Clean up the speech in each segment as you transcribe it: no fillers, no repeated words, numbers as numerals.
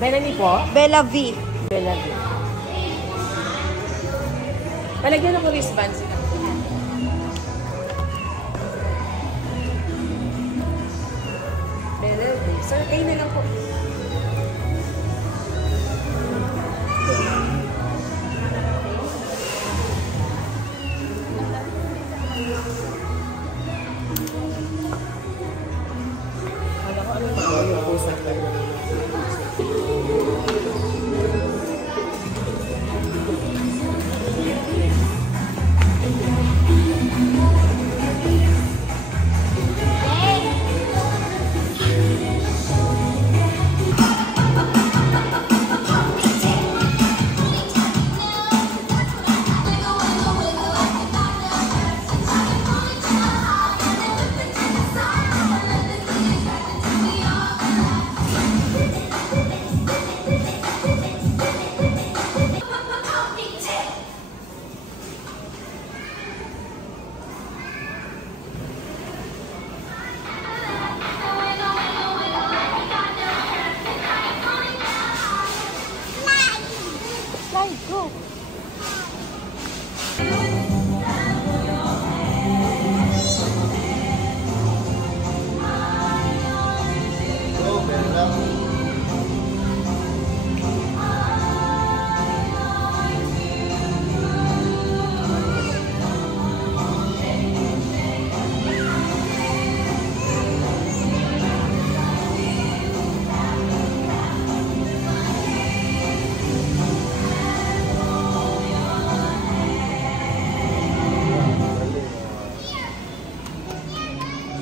Bellamy po? Bella V. Bella V. Palagyan ako wristband sila. Bella V. Sir, kayo na lang po.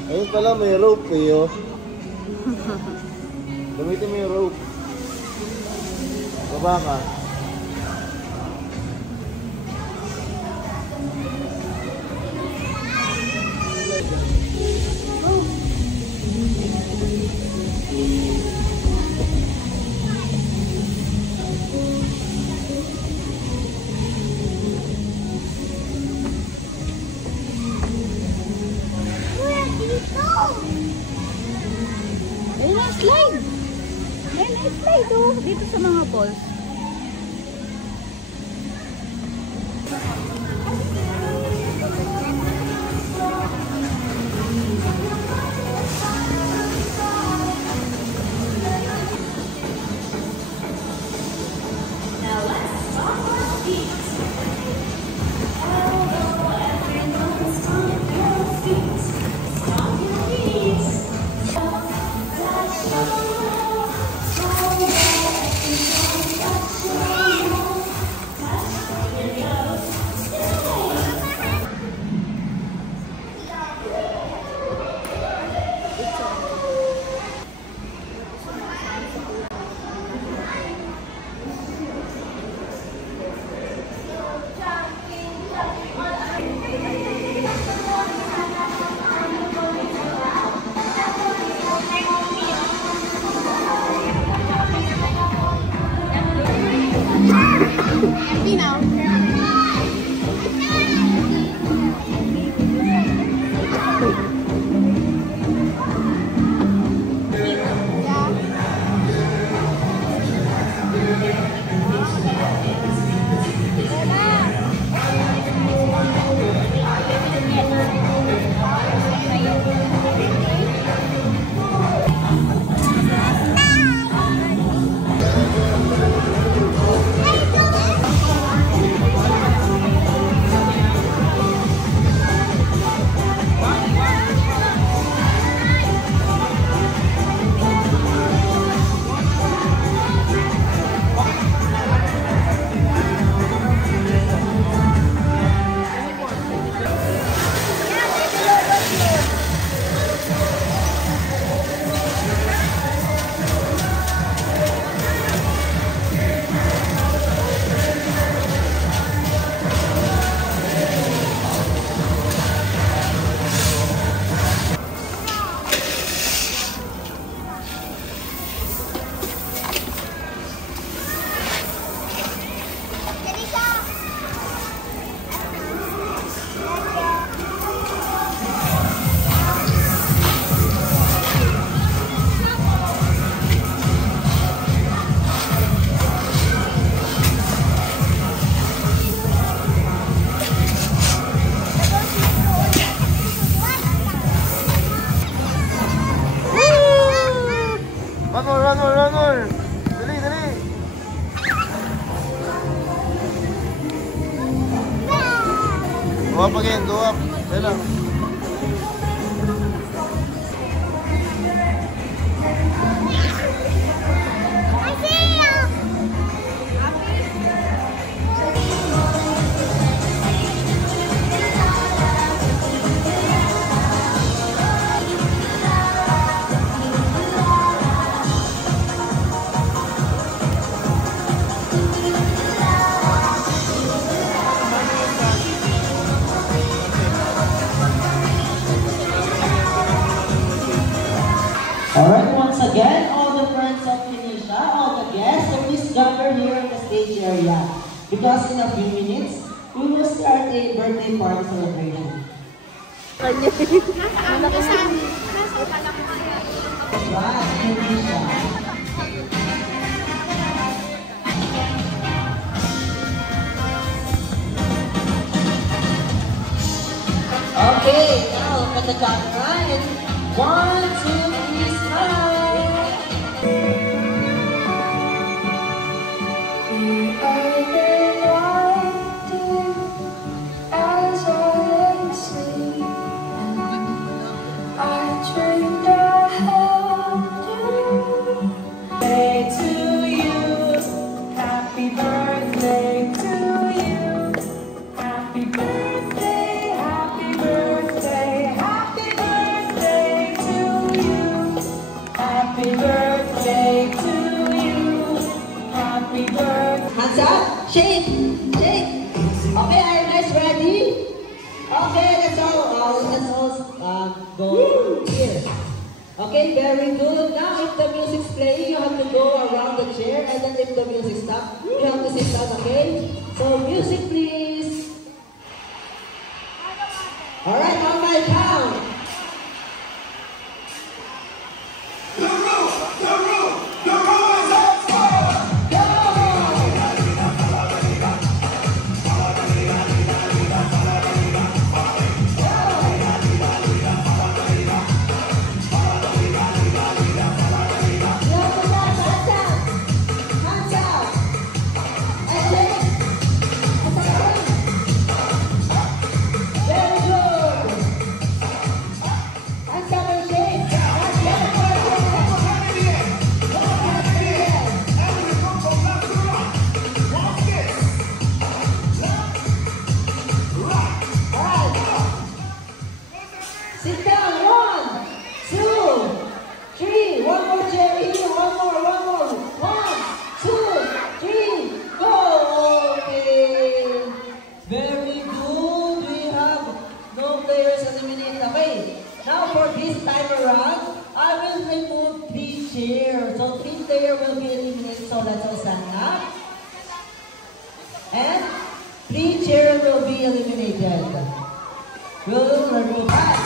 Ayun pala, may rope kayo. Gamitin mo yung rope. Baba ka. Slide! May slide oh! Dito sa mga balls. One more, one more, one more. Dali, dali. Go up again, go up. Dali lang. Alright, once again, all the friends of Kinesha, all the guests, so please gather here in the stage area. Because in a few minutes, we will start a birthday party celebration. Right, Kinesha. Okay, now look at the camera and 1, 2, 3, smile. We are divided as I sleep. I dreamed I held you. Birthday to you, happy birthday to you. Happy birthday, happy birthday, happy birthday to you. Happy birthday to you. Happy birthday. Hands up, shake, shake. Okay, are you guys ready? Okay, let's all go here. Okay, very good. Now, if the music's playing, you have to go around the chair, and then if the music stops, you have to sit down. Okay? So, music, please. All right, on my count. Sit down. 1, 2, 3. One more chair here. One more. 1, 2, 3. Go. Okay. Very good. We have no players eliminated. Okay. Now for this time around, I will remove 3 chairs. So 3 players will be eliminated. So let's all stand up. And 3 chairs will be eliminated. We'll remove that.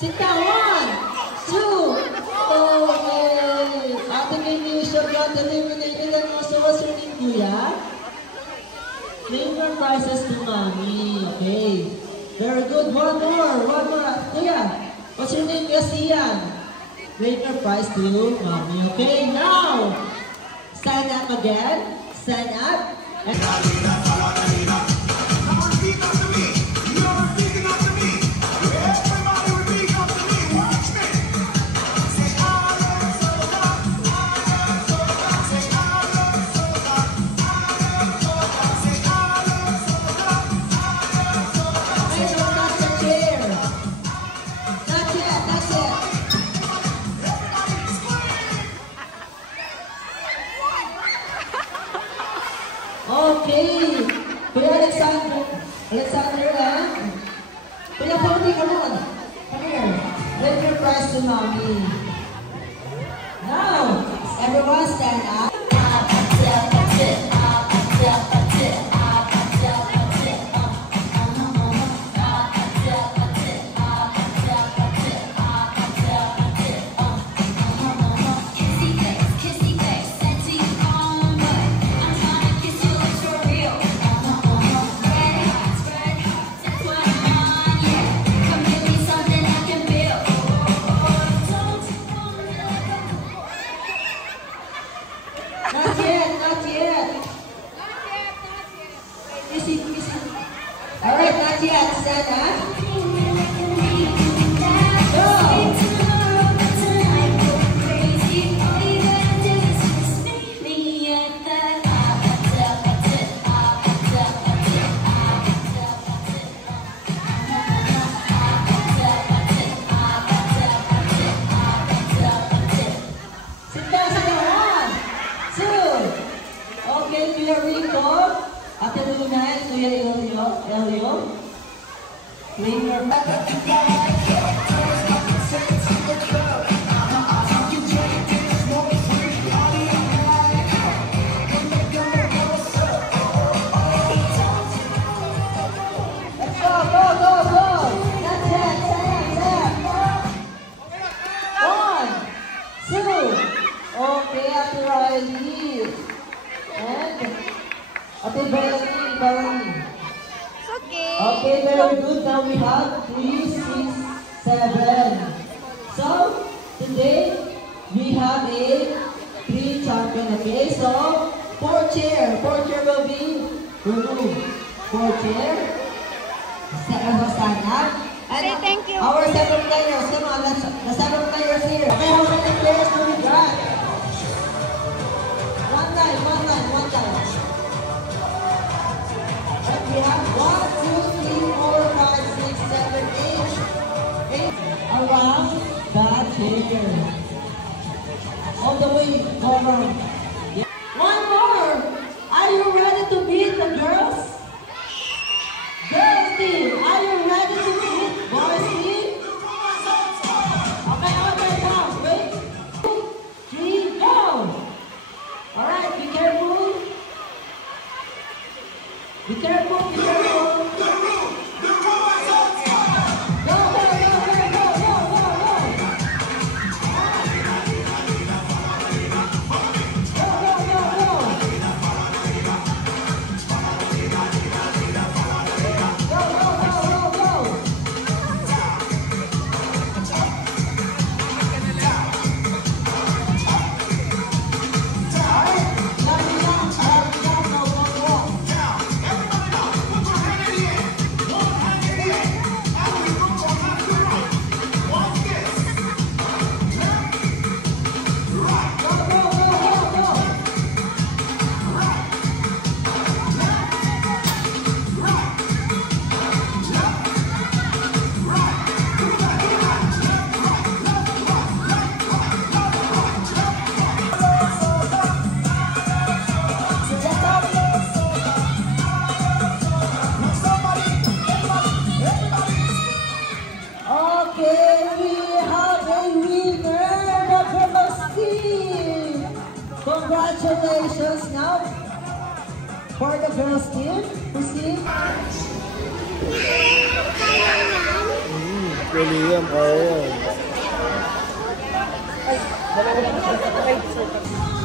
Sit down. 1, 2. Okay. Ate Kinesha got eliminated and also what's your name, Kuya? Name your prizes to Mommy. Okay. Very good. One more. Kuya, what's your name, Kuya Sian? Name your prize to Mommy. Okay, now, stand up again. Stand up. And Okay. Kuya Alexander. Alexander and Kuya Tony, come on. Come here. Bring your prize to mommy. Now, everyone stand up. Not yet, not yet. Kissy, kissy. All right, not yet. Stand up. Go. Sit down, sit down. 1, 2. Okay, Kuya Rico. Ate Lunay, Kuya Elio. Clean your back. Let's go, go, go, go. That's it, stand up. 1, 2. Okay, Ate Riley. And Ate Melanie. It's okay. Okay, very good. Now we have 3, 6, 7. So, today, we have a 3 champion, okay? So, 4 chair. 4 chair will be removed. 4 chair. Stand up. And Say thank you. our 7 players, come on, the 7 players here. Okay, how many players do we got? One line. And we have 1, 2, 3, 4, 5, 6, 7, 8 around that chair. All the way around. One more. Are you ready to beat the girls? Girls team, are you ready to beat boys team? Okay, now. Wait. 2, 3, go. All right, be careful. Be careful. Go, go, go. Okay, we have a winner, the girls team. Congratulations now for the girls team. Proceed. Pwede yan, kaya yan. Ay, dalawa lang. Ay, sorry.